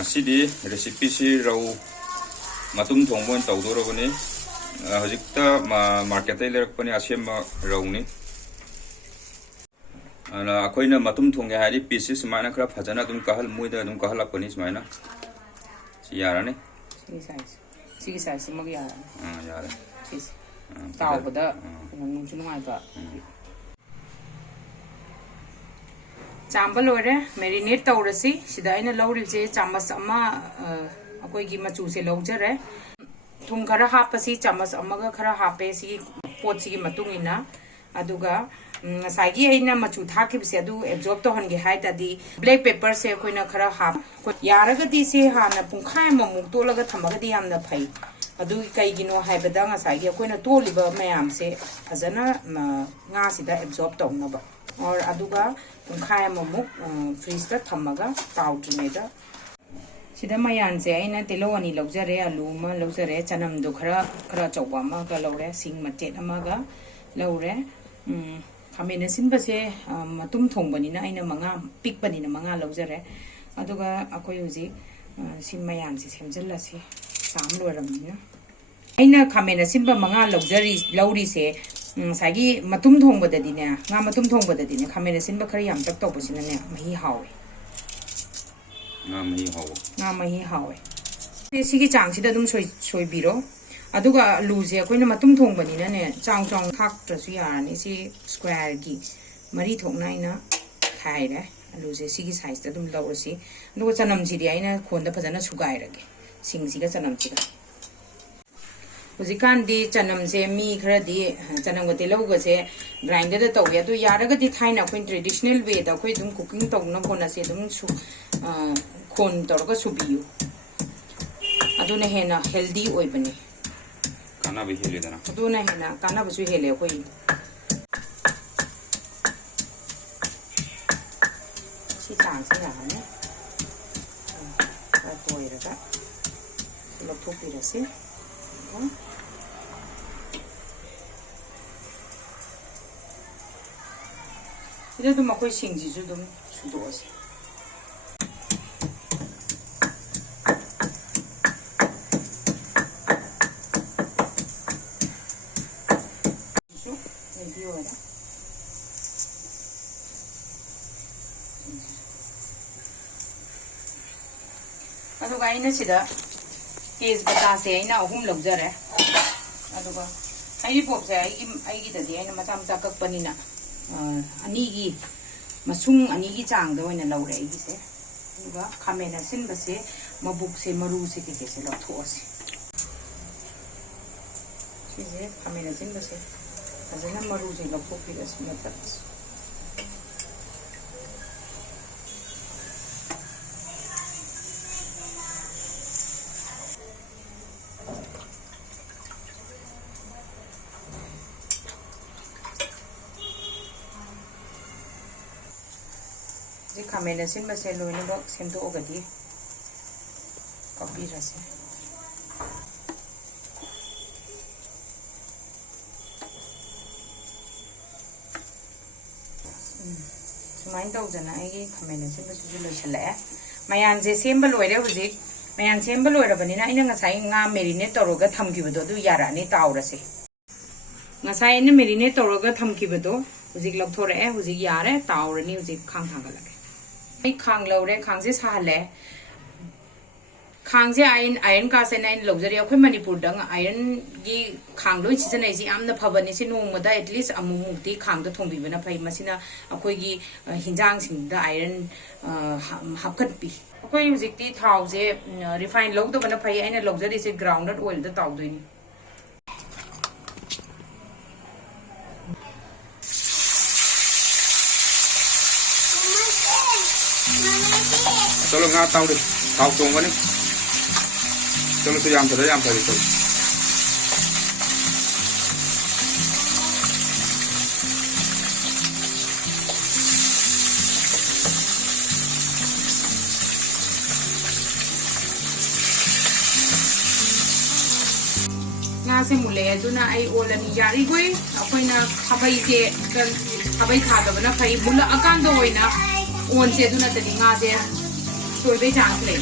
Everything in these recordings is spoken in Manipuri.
Masih resipi si Rou Matum Thongba tawdorabani hojikta market lerakpani asema Rou ni ana akoina Matum Thongge hari pieces mana khara phajana dum kahal muida dum kahal lakpani smaina si yara ne sigi size mag yara yara sis tawbada nung chunungai ba chamba loire marinate tawrasi sida aina lawri je chamas ama akoi gi machu se lawjare thum khara hapasi chamas amaga khara hape si pot si gi matung ina aduga sagi aina machu thaki se adu absorb to hange hai tadi black pepper se koina khara hap yaraga di se hana pungkhai mamuk to laga thamaga di yamna phai adu kai gino hai bada nga sagi koina to liba mayam se phajana nga sida absorb to na ba और अदुगा पुंखाय ममुक फ्रीज ता थमगा ताउट्रिनेदा सिदा मयान से आइना तेलो अनि लौजरे आलू मा लौजरे चनम दो खरा खरा चौबा मा गा लौरे सिंग मचेट अमागा लौरे खामेन सिनबसे मतुम थोंबनिना आइना मंगा पिकबनिना मंगा लौजरे अदुगा अकोय हुजि सिन मयान से सेमजल्लासे साम लोरमनिना आइना खामेन सिनबा मंगा लौजरी लौरी से सागी मतुम थोंबददिने nga matum thongbadadine khamena sinba khari yam tak tawbasina ne mahi hawe nga mahi hawe sigi chang sida dum soi biro aduga alu je koina matum thongbanina ne chang chang thak trasu yarani si square gi mari thokna ina khaire alu je sigi size ta dum lawrasi aduga chanam ji ri aina khonda phajana sugai rage sing siga chanam siga Ujikan di chanam se mi khara di chanam ga telo ga se grinder da taw ya do yara ga di thaina koi traditional way da koi dum cooking taw na bona se dum su khon tor ga subiyu aduna hena healthy oi bani kana bi hele dana aduna hena kana bu su hele koi si chang se ya ne ta toi ra ga lo phopi ra se 이제 좀 먹고 신지주 좀 수도하세. 아두가 아이는 시다 case बतासे आइना अहुम लौजरे अदुगा आइनि पोपसे आइगी ददि आइना मचा मचा ककपनिना अनिगी मसुंग अनिगी चांग द ओइना लौरे आइगी से अदुगा खामेना सिनबसे मबुक से मरु से के से लथोसे सिजे खामेना सिनबसे अजना मरु से लथोपिरस मतस खामेना सिनबा से लोइना बक सेमदो ओगदी कॉपी रसे सुमाइन तौजना आइगी खामेना सिनबा सुजु लोइसले मयान जे सेमबा लोइरे हुजिक मयान सेमबा लोइरबनिना आइना ngasai nga marinate तौरगा थमगिबदो दु यारानि ताउरसे ngasai ने marinate तौरगा थमगिबदो हुजिक लौथोरे हुजिक यारे ताउरनि हुजिक खांग थांगलगे खांग लौरे खांग से साहले खांग से आयरन का से नाइन लौजरी अखोय मणिपुर दंग आयरन गी खांग लोइ सिजनै सि आमना फबनि सि नोंमदा एटलीस्ट अमुमुक्ति खांग द थोंबिबना फै मसिना अखोय गी हिंजांग सिंग द आयरन हापखत पि अखोय हुजिकति थाव जे रिफाइन लौदबना फै आइना लौजरी से ग्राउंडेड ऑयल द तावदोइनि चलो nga tao đi tao tung vào đi चलो तो yam thử đi nga se mule aduna ai olani yari goi akoina khabai se khabai khada bana phai mula akan do oina on se aduna tani nga se toy be chance le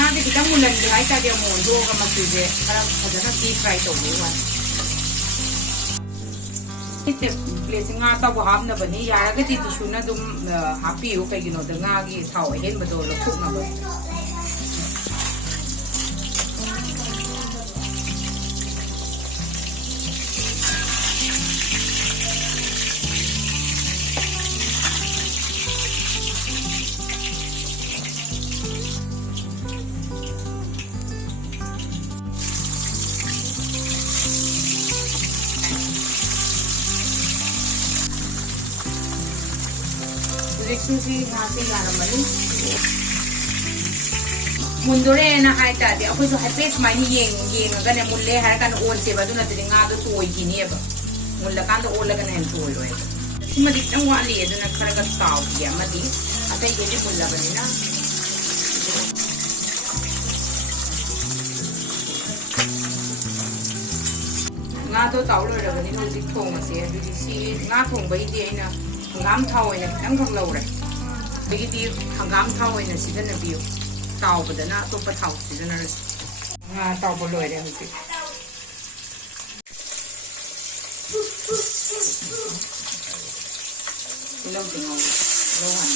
Nanti kita mulai dari tadi yang mundur ke masjid, kalau ada nanti fry tu bukan. Ini place ngata waham na bani, ya raga di tisu na dum happy o kayak gino dengan lagi tahu hen betul lekuk na bani. Susi nasi garam mani. Mundore na hai ta de aku so hai pes mai ni yeng ga ne mulle har kan on se ba du na de nga do toy gi ne ba mulla kan do ola ga ne toy roi sima di tang wa li de na khara ga taw ya ma di atai ge mulla ba ni na nga do taw lo ra ga ni no di thong ma se du di si nga thong ba di ai na hangam thau ina kitang thang lo re bigi hangam thau ina sidana biu taw badana to pa thau sidana nga taw bo loi re husi lo ting lo han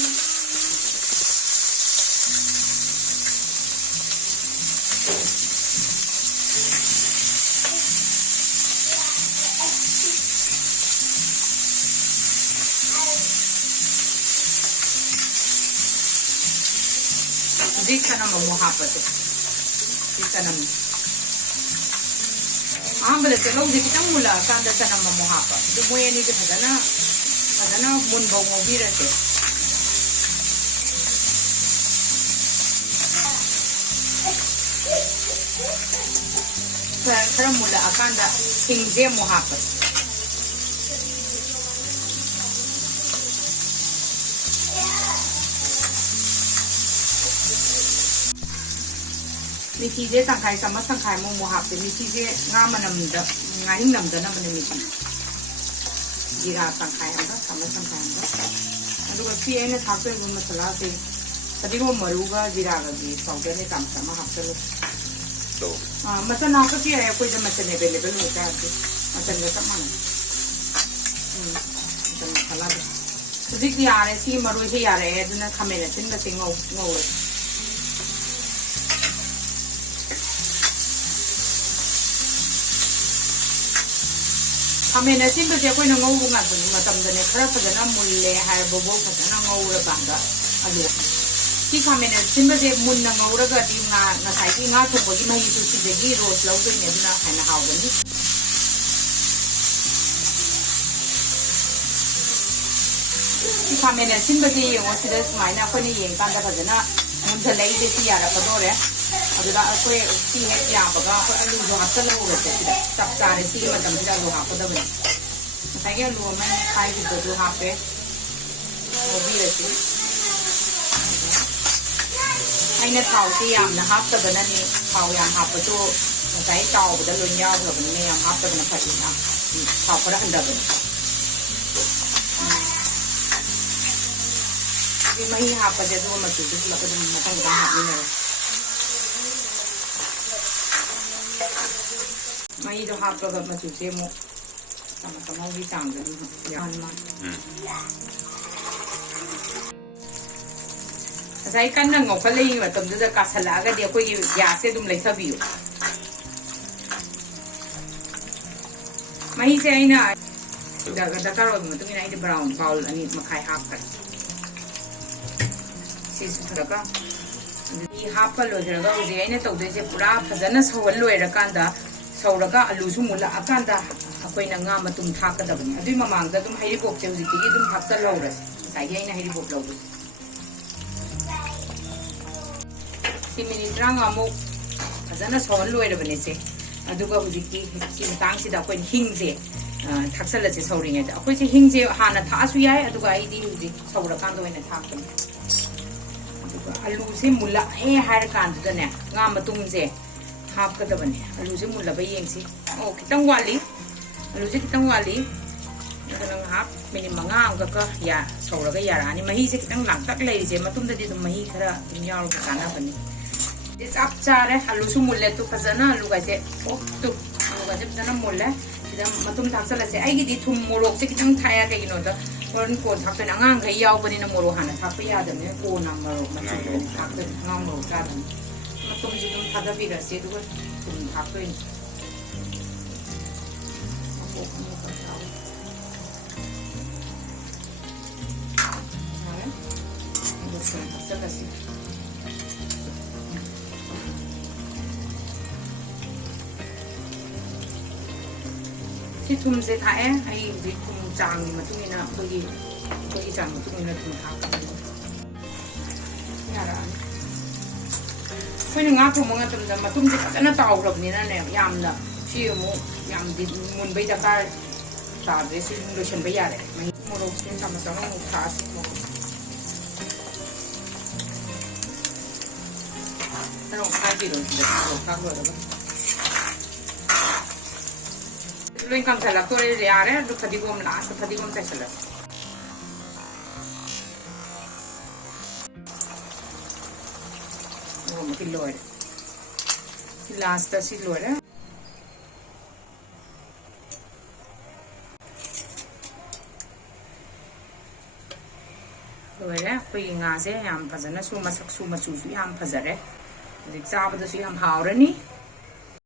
Dika na mamuhapa to. Dika na mo. Bala te lo dika mula kanda sa na mamuhapa. Dumuya ni dika hadana munbaw mo bira te. Kara mula akanda hingje muhapa. Miti je tangkai sama tangkai mau muhap je miti je ngamanam da nganing nam da na bane miti jira tangkai anda sama tangkai anda adu ka pi ene thakpe bu masala se tadi ro maruga jira ga di powder ne kam sama hapsalo तो मतलब ना का क्या है कोई जब मचन अवेलेबल होता है आपके मचन का सब मानो मचन मसाला तो दिख आ रहे सी मरोई से आ रहे हैं जो ना खमे न चिन का सिंगो ngो खमे न चिन का कोई ना ngो बुंगा तो मतलब दने खरा पजना मुल्ले है बोबो पजना ngो रे बांगा अलू ती खमे न चिन का मुन न ngो रे का ती ना साइ की ना तो बोगी मही तो सी देगी रोज लाउ तो ने ना है ना हाउ बनी खमेन सिंबजे येंगो सिदा सुमाइना अखोनी येंग कांदा फजना मुंझ लई दे सी यारा पदोरे अदुदा अखोय सी हे याबगा अखोय अलू जो हासल होगे सिदा चप चारे सी मतम सिदा लो हापदबने मसागे लो मन खाइ गिदो जो हापे वो भी रसी आइना थाव सी यामना हापदबना नि थाव याम हापदो मसाई तावबदा लो यावबने याम हापदबना फदिना थाव फरा हंदबने मही हापजे दो मचू दुख लपद मतंग दा हापने मही दो हापगा मचू से मो तम तमो भी चांग दे यान मा असai kan na ngok khale yi matam da ka sala ga de ko yi ya se dum lai thabiu mahi se aina da ka ro mutum ina ide brown bowl ani makai hap ka थोड़ा हाप लोजरगा उजे आइना तौदे जे पूरा फजना सवल लोयरकांदा सौरगा आलू सु मुला आकांदा ꯑꯩꯈꯣꯏꯅ ꯉꯥ ꯃꯇꯨꯝ ꯊꯥꯛꯀꯗꯕꯅꯤ ꯑꯗꯨꯏ ꯃꯃꯥꯡꯗ ꯑꯗꯨꯝ ꯍꯩꯔꯤꯕꯣꯞꯁꯦ ꯍꯧꯖꯤꯛꯇꯒꯤ ꯑꯗꯨꯝ ꯍꯥꯞꯆꯜꯍꯧꯔꯁꯤ ꯉꯁꯥꯏꯒꯤ ꯑꯩꯅ ꯍꯩꯔꯤꯕꯣꯞ ꯂꯧꯕꯁꯦ ꯁꯤ ꯃꯤꯅꯤꯠ 30ꯃꯨꯛ ꯐꯖꯅ ꯁꯧꯍꯟ ꯂꯣꯏꯔꯕꯅꯦꯁꯦ ꯑꯗꯨꯒ ꯍꯧꯖꯤꯛꯀꯤ ꯁꯤ ꯃꯇꯥꯡꯁꯤꯗ ꯑꯩꯈꯣꯏꯅ ꯍꯤꯡꯁꯦ ꯊꯥꯛꯆꯜꯂꯁꯦ ꯁꯧꯔꯤꯉꯩꯗ ꯑꯩꯈꯣꯏꯁꯦ ꯍꯤꯡꯁꯦ ꯍꯥꯟꯅ ꯊꯥꯛꯑꯁꯨ ꯌꯥꯏ ꯑꯗꯨꯒ ꯑꯩꯗꯤ ꯍꯧꯖꯤꯛ ꯁꯧꯔꯀꯥꯟꯗ ꯑꯣꯏꯅ ꯊꯥꯛꯄꯅꯤ ꯑꯗꯨꯒ ꯑꯂꯨꯁꯦ ꯃꯨꯜꯂꯛꯑꯦ ꯍꯥꯏꯔꯀꯥꯟꯗꯨꯗꯅꯦ ꯉꯥ ꯃꯇꯨꯝꯁꯦ ꯍꯥꯞꯀꯗꯕꯅꯦ ꯑꯂꯨꯁꯦ ꯃꯨꯜꯂꯕ ꯌꯦꯡꯁꯤ ꯑꯣ ꯈꯤꯇꯪ ꯋꯥꯠꯂꯤ ꯑꯂꯨꯁꯦ ꯈꯤꯇꯪ ꯋꯥꯠꯂꯤ ꯑꯗꯨꯅ ꯉꯥꯏꯍꯥꯛ ꯃꯤꯅꯤꯠ 5 ꯑꯃꯨꯛꯀ ꯁꯧꯔꯒ ꯌꯥꯔꯛꯑꯅꯤ ꯃꯍꯤꯁꯦ ꯈꯤꯇꯪ ꯂꯥꯡꯇꯛ ꯂꯩꯔꯤꯁꯦ ꯃꯇꯨꯡꯗꯗꯤ ꯑꯗꯨꯝ ꯃꯍꯤ ꯈꯔ ꯑꯗꯨꯝ ꯌꯥꯎꯔꯒ ꯆꯥꯅꯕꯅꯤ ꯆꯞ ꯆꯥꯔꯦ ꯑꯂꯨꯁꯨ ꯃꯨꯜꯂꯦ ꯇꯨ ꯐꯖꯅ ꯑꯂꯨꯒꯁꯦ ꯑꯂꯨꯒꯁꯦ ꯐꯖꯅ ꯃꯨꯜꯂꯦ ꯁꯤꯗ ꯃꯇꯨꯝ ꯊꯥꯛꯆꯜꯂꯁꯦ ꯑꯩꯒꯤꯗꯤ ꯊꯨꯝ ꯃꯣꯔꯣꯛꯁꯦ ꯈꯤꯇꯪ ꯊꯥꯛꯑꯦ ꯀꯩꯒꯤꯅꯣꯗ ꯍꯣꯔꯦꯟ ꯀꯣꯟ ꯊꯥꯛꯇꯣꯏꯅꯦ ꯑꯉꯥꯡꯈꯩ ꯌꯥꯎꯕꯅꯤꯅ ꯃꯣꯔꯣꯛ ꯍꯥꯟꯅ ꯊꯥꯛꯄ ꯌꯥꯗꯕꯅꯤꯅ ꯀꯣꯟꯅ ꯃꯣꯔꯣꯛ ꯃꯆꯨ ꯊꯥꯛꯇꯣꯏꯅꯤ ꯑꯉꯥꯡ ꯃꯣꯔꯣꯛ ꯆꯥꯗꯕꯅꯤ ꯃꯇꯨꯝꯁꯨ ꯑꯗꯨꯝ ꯊꯥꯗꯕꯤꯔꯁꯤ ꯑꯗꯨꯒ ꯊꯨꯝ ꯊꯥꯛꯇꯣꯏꯅꯤ ꯊꯥꯛꯆꯜꯂꯁꯤ ꯁꯤ ꯊꯨꯝꯁꯦ ꯊꯥꯛꯑꯦ ꯑꯩ ꯍꯧꯖꯤꯛ ꯊꯨꯝ ꯆꯥꯡꯒꯤ ꯃꯇꯨꯡ ꯏꯟꯅ ꯑꯩꯈꯣꯏꯒꯤ ꯆꯥꯡ ꯃꯇꯨꯡ ꯏꯟꯅ ꯊꯨꯝ ꯊꯥꯛꯀꯅꯤ ꯌꯥꯔꯛꯑꯅꯤ ꯑꯩꯈꯣꯏꯅ ꯉꯥ ꯊꯣꯡꯕ ꯃꯇꯝꯗ ꯃꯇꯨꯝꯁꯦ ꯐꯖꯅ ꯇꯥꯎꯈ꯭ꯔꯕꯅꯤꯅꯅꯦ ꯌꯥꯝꯅ ꯁꯤ ꯑꯃꯨꯛ ꯌꯥꯝꯗꯤ ꯃꯨꯟꯕꯩ ꯗꯔꯀꯥꯔ ꯇꯥꯗ꯭ꯔꯦ ꯁꯤ ꯂꯣꯏꯁꯤꯟꯕ ꯌꯥꯔꯦ ꯃꯣꯔꯣꯛꯁꯦ ꯆꯥꯃꯁ ꯑꯃꯃꯨꯛ ꯊꯥꯛꯑꯁꯤ ꯃꯣꯔꯣꯛ ꯈꯔ ꯍꯥꯏꯕꯤꯔꯣ ꯁꯤꯗ ꯃꯣꯔꯣꯛ ꯊꯥꯛ ꯂꯣꯏꯔꯒ ꯂꯣꯏ ꯀꯪꯁꯜꯂꯛꯇꯣꯔꯦ ꯌꯥꯔꯦ ꯑꯗꯨ ꯐꯗꯤꯒꯣꯝ ꯂꯥꯁꯇ ꯐꯗꯤꯒꯣꯝ ꯆꯥꯏꯁꯜꯂꯁꯤ ꯁꯤ ꯂꯣꯏꯔꯦ ꯂꯥꯁꯇ ꯁꯤ ꯂꯣꯏꯔꯦ ꯂꯣꯏꯔꯦ ꯑꯩꯈꯣꯏꯒꯤ ꯉꯥꯁꯦ ꯌꯥꯝ ꯐꯖꯅꯁꯨ ꯃꯁꯛꯁꯨ ꯃꯆꯨꯁꯨ ꯌꯥꯝ ꯐꯖꯔꯦ ꯍꯧꯖꯤꯛ ꯆꯥꯕꯗꯁꯨ ꯌꯥꯝ ꯍꯥꯎꯔꯅꯤ